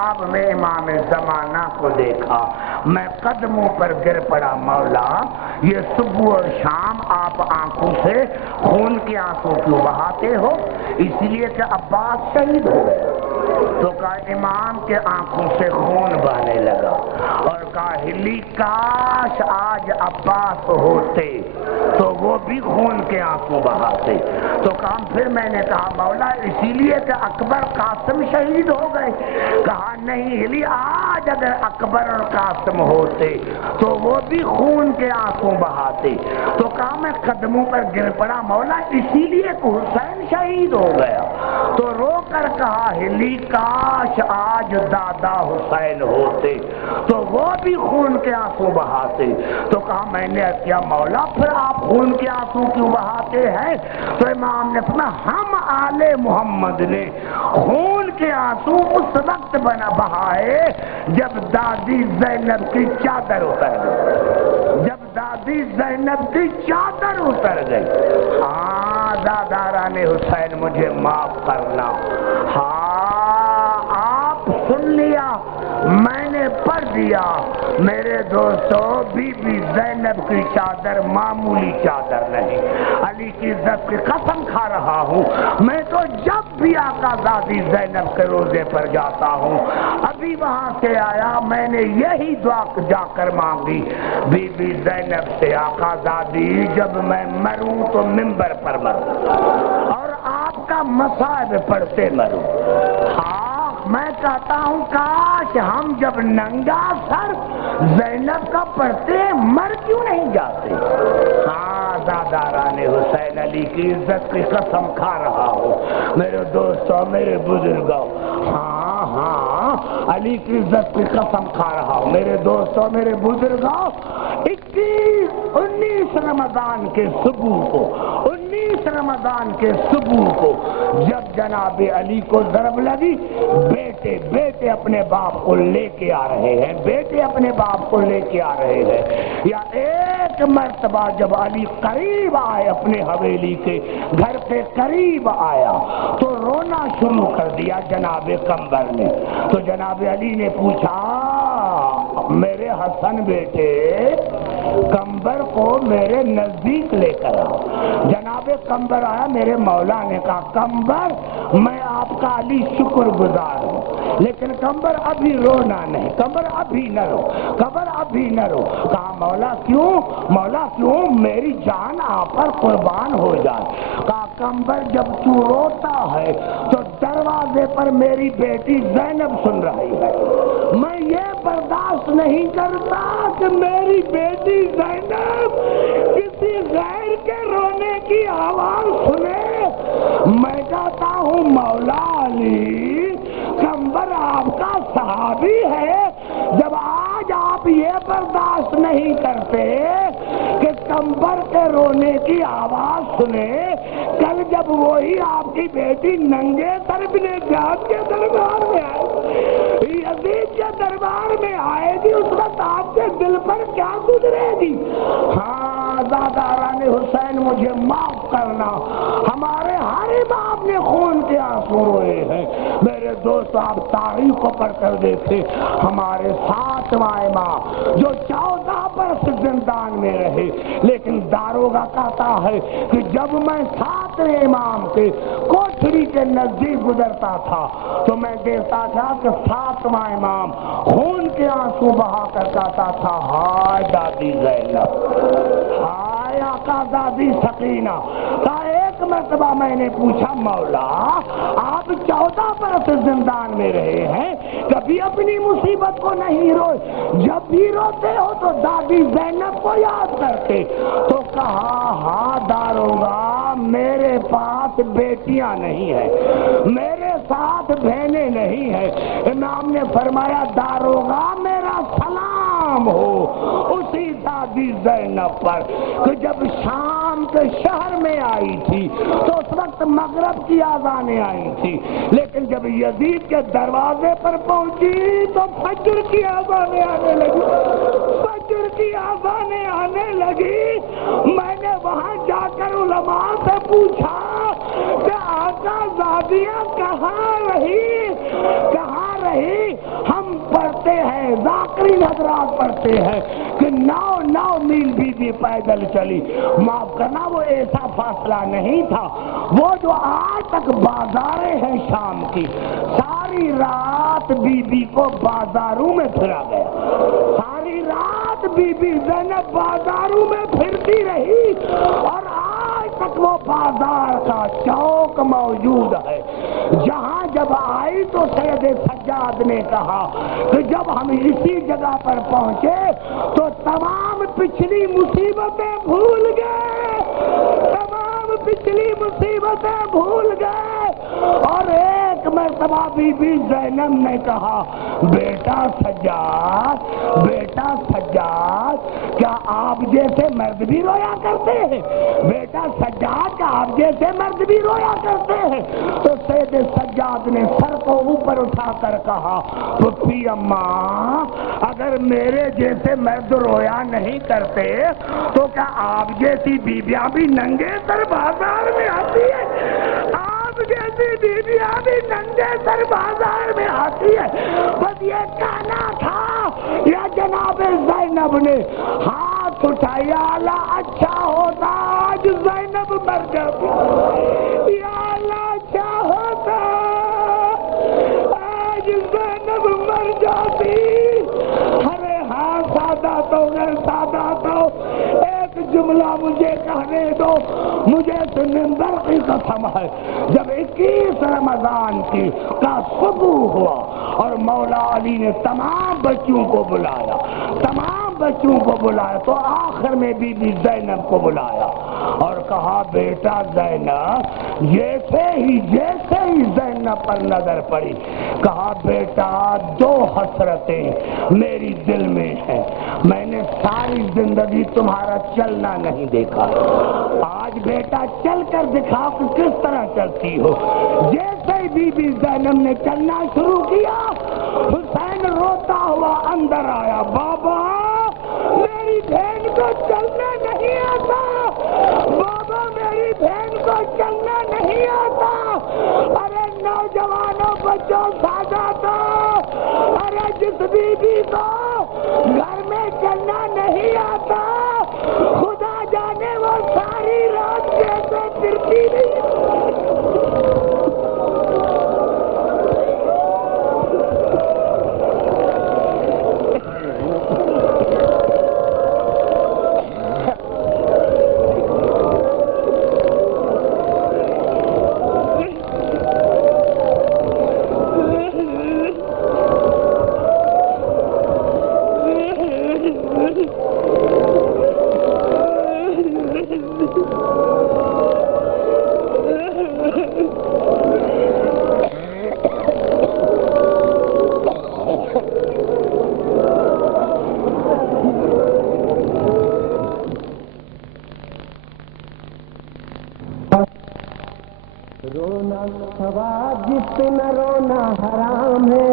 اب میں امام زمانہ کو دیکھا، میں قدموں پر گر پڑا، مولا یہ صبح اور شام آپ آنکھوں سے خون کے آنسو کیوں بہاتے ہو؟ اس لیے کہ عباس شہید ہو گئے۔ تو کہا امام کے آنکھوں سے خون بہنے لگا اور کہا ہلی کاش آج عباس ہوتے تو وہ بھی خون کے آنسو بہاتے۔ تو کہا پھر میں نے کہا مولا اسی لیے کہ اکبر قاسم شہید ہو گئے؟ کہا نہیں ہلی آج اگر اکبر اور قاسم ہوتے تو وہ بھی خون کے آنسو بہاتے۔ تو کہا میں قدموں پر گر پڑا، مولا اسی لیے کہ حسین شہید ہو گیا۔ تو رو کر کہا ہلی کاش آج دادا حسین ہوتے تو وہ بھی خون کے آنسو بہاتے۔ تو کہا میں نے کیا مولا پھر آپ خون کے آنسو کیوں بہاتے ہیں؟ تو امام نے فرمایا ہم آل محمد نے خون کے آنسو اس وقت بہائے جب دادی زینب کی چادر اتر گئی، جب دادی زینب کی چادر اتر گئی۔ ہاں داداران حسین مجھے معاف کرنا، ہاں آپ سن لیا، میں نے پڑھ دیا۔ میرے دوستو بی بی زینب کی چادر معمولی چادر نہیں، علی کی عزت کی قسم کھا رہا ہوں، میں تو جب بھی آقا زادی زینب کے روزے پر جاتا ہوں، ابھی وہاں سے آیا میں نے یہی دعا جا کر مانگی بی بی زینب سے، آقا زادی جب میں مروں تو منبر پر مروں اور آپ کا مصائب پڑھتے مروں۔ ہاں میں کہتا ہوں کاش ہم جب ننگا سر زینب کا پڑھتے مر کیوں نہیں جاتے۔ ہاں داداران حسین علی کی عزت کی قسم کھا رہا ہوں میرے دوستوں میرے بزرگوں، ہاں ہاں علی کی عزت کی قسم کھا رہا ہوں میرے دوستوں میرے بزرگوں، 19 رمضان کے صبح کو، 19 رمضان کے صبح کو جب جناب علی کو ضرب لگی، بیٹے اپنے باپ کو لے کے آ رہے ہیں، بیٹے اپنے باپ کو لے کے آ رہے ہیں، یا ایک مرتبہ جب علی قریب آئے اپنے حویلی کے گھر کے قریب آیا تو رونا شروع کر دیا جناب قمبر نے۔ تو جناب علی نے پوچھا میرے حسن بیٹے قمبر کو میرے نزدیک لے کر آؤ۔ جناب قمبر آیا، میرے مولا نے کہا قمبر میں آپ کا علی شکر گزار ہوں، لیکن قمبر ابھی رونا نہیں، قمبر ابھی نہ رو، قمبر ابھی نہ رو۔ کہا مولا کیوں؟ مولا کیوں؟ میری جان آپ پر قربان ہو جائے۔ کہا قمبر جب تو روتا ہے تو دروازے پر میری بیٹی زینب سن رہی ہے، میں یہ برداشت نہیں کرتا کہ میری بیٹی زینب کسی غیر کے رونے کی آواز سنے۔ میں کہتا ہوں مولا علی قمبر آپ کا صحابی ہے، جب آج آپ یہ برداشت نہیں کرتے کہ قمبر کے رونے کی آواز سنے، کل جب وہی آپ کی بیٹی ننگے سر ابن زیاد کے دربار میں آئے، یزید کے دربار میں آئے گی، اس وقت آپ کے دل پر کیا گزرے گی؟ ہاں داداران حسین مجھے معاف کرنا، ہمارے ہر امام نے خون کے آنسو روئے ہیں۔ میرے دوست آپ تاریخ کو پڑھ کر دیکھیں، ہمارے 7واں امام جو 14 برس زندان میں رہے، لیکن داروغہ کہتا ہے کہ جب میں 7ویں امام کے کوٹھری کے نزدیک گزرتا تھا تو میں دیکھتا تھا کہ 7واں امام خون کے آنسو بہا کر کہتا تھا ہائے دادی زینب، ہائے آقا دادی سکینہ۔ ایک مرتبہ میں نے پوچھا مولا آپ 14 برس زندان میں رہے ہیں، کبھی اپنی مصیبت کو نہیں روئے؟ جب بھی روتے ہو تو دادی زینب کو یاد کرتے؟ تو کہا ہاں داروغہ میرے پاس بیٹیاں نہیں ہیں، میرے ساتھ بہنیں نہیں ہیں۔ امام نے فرمایا داروغہ میرا سلام ہو اسی دادی زینب پر کہ جب شام کے شہر میں آئی تھی تو اس وقت مغرب کی آذانیں آئی تھی، لیکن جب یزید کے دروازے پر پہنچی تو فجر کی آذانیں آنے لگی، فجر کی آذانیں آنے لگی۔ میں نے وہاں جا کر علماء سے پوچھا کہ آقا زادیاں کہاں رہی، کہاں رہی؟ نہیں، ہم پڑھتے ہیں، ذاکرین حضرات پڑھتے ہیں کہ 9 میل بی بی پیدل چلی۔ معاف کرنا، وہ ایسا فاصلہ نہیں تھا، وہ جو آج تک بازاریں ہیں شام کی، ساری رات بی بی کو بازاروں میں پھرا گیا، ساری رات بی بی زینب بازاروں میں پھرتی رہی، اور آج تک وہ بازار کا چوک موجود ہے۔ جہاں جب آئی تو سید سجاد نے کہا کہ جب ہم اسی جگہ پر پہنچے تو تمام پچھلی مصیبتیں بھول گئے، تمام پچھلی مصیبتیں بھول گئے، اور ایک مرتبہ بی بی زینب نے کہا بیٹا سجاد، بیٹا سجاد، کیا آپ جیسے مرد بھی رویا کرتے ہیں؟ بیٹا سجاد، کیا آپ جیسے مرد بھی رویا کرتے ہیں؟ تو سید سجاد نے سر کو اوپر اٹھا کر کہا پھپھی اماں، اگر میرے جیسے مرد رویا نہیں کرتے تو کیا آپ جیسی بیویاں بھی ننگے سر بازار میں آتی ہے؟ آپ جیسی بیویاں بھی ننگے سر بازار میں آتی ہے؟ بس یہ کہنا تھا، یا جناب زینب نے ہاتھ اٹھایا، اللہ اچھا ہوتا آج زینب مر جاتی، یا اللہ اچھا ہوتا آج زینب مر جاتی۔ ارے ہاں ساداتوں نے، ساداتوں، ایک جملہ مجھے کہنے دو، مجھے تو منبر کی قسم ہے، جب 21 رمضان کی کا صبح ہوا اور مولا علی نے تمام بچوں کو بلایا، تمام بچوں کو بلایا، تو آخر میں بی بی زینب کو بلایا اور کہا بیٹا زینب، جیسے ہی زینب پر نظر پڑی، کہا بیٹا 2 حسرتیں میری دل میں ہیں، میں نے ساری زندگی تمہارا چلنا نہیں دیکھا، آج بیٹا چل کر دکھا کہ کس طرح چلتی ہو۔ جیسے ہی بی بی زینب نے چلنا شروع کیا، حسین روتا ہوا اندر آیا، بابا میری بہن کو چلنا نہیں آتا، بابا میری بہن کو چلنا نہیں آتا۔ ارے نوجوانوں، بچوں، ساداتوں، ارے جس بیوی کو گھر میں چلنا نہیں آتا، خدا جانے وہ ساری رات کیسے پھرتی رہی۔ رونا ثواب جتنا رونا حرام ہے۔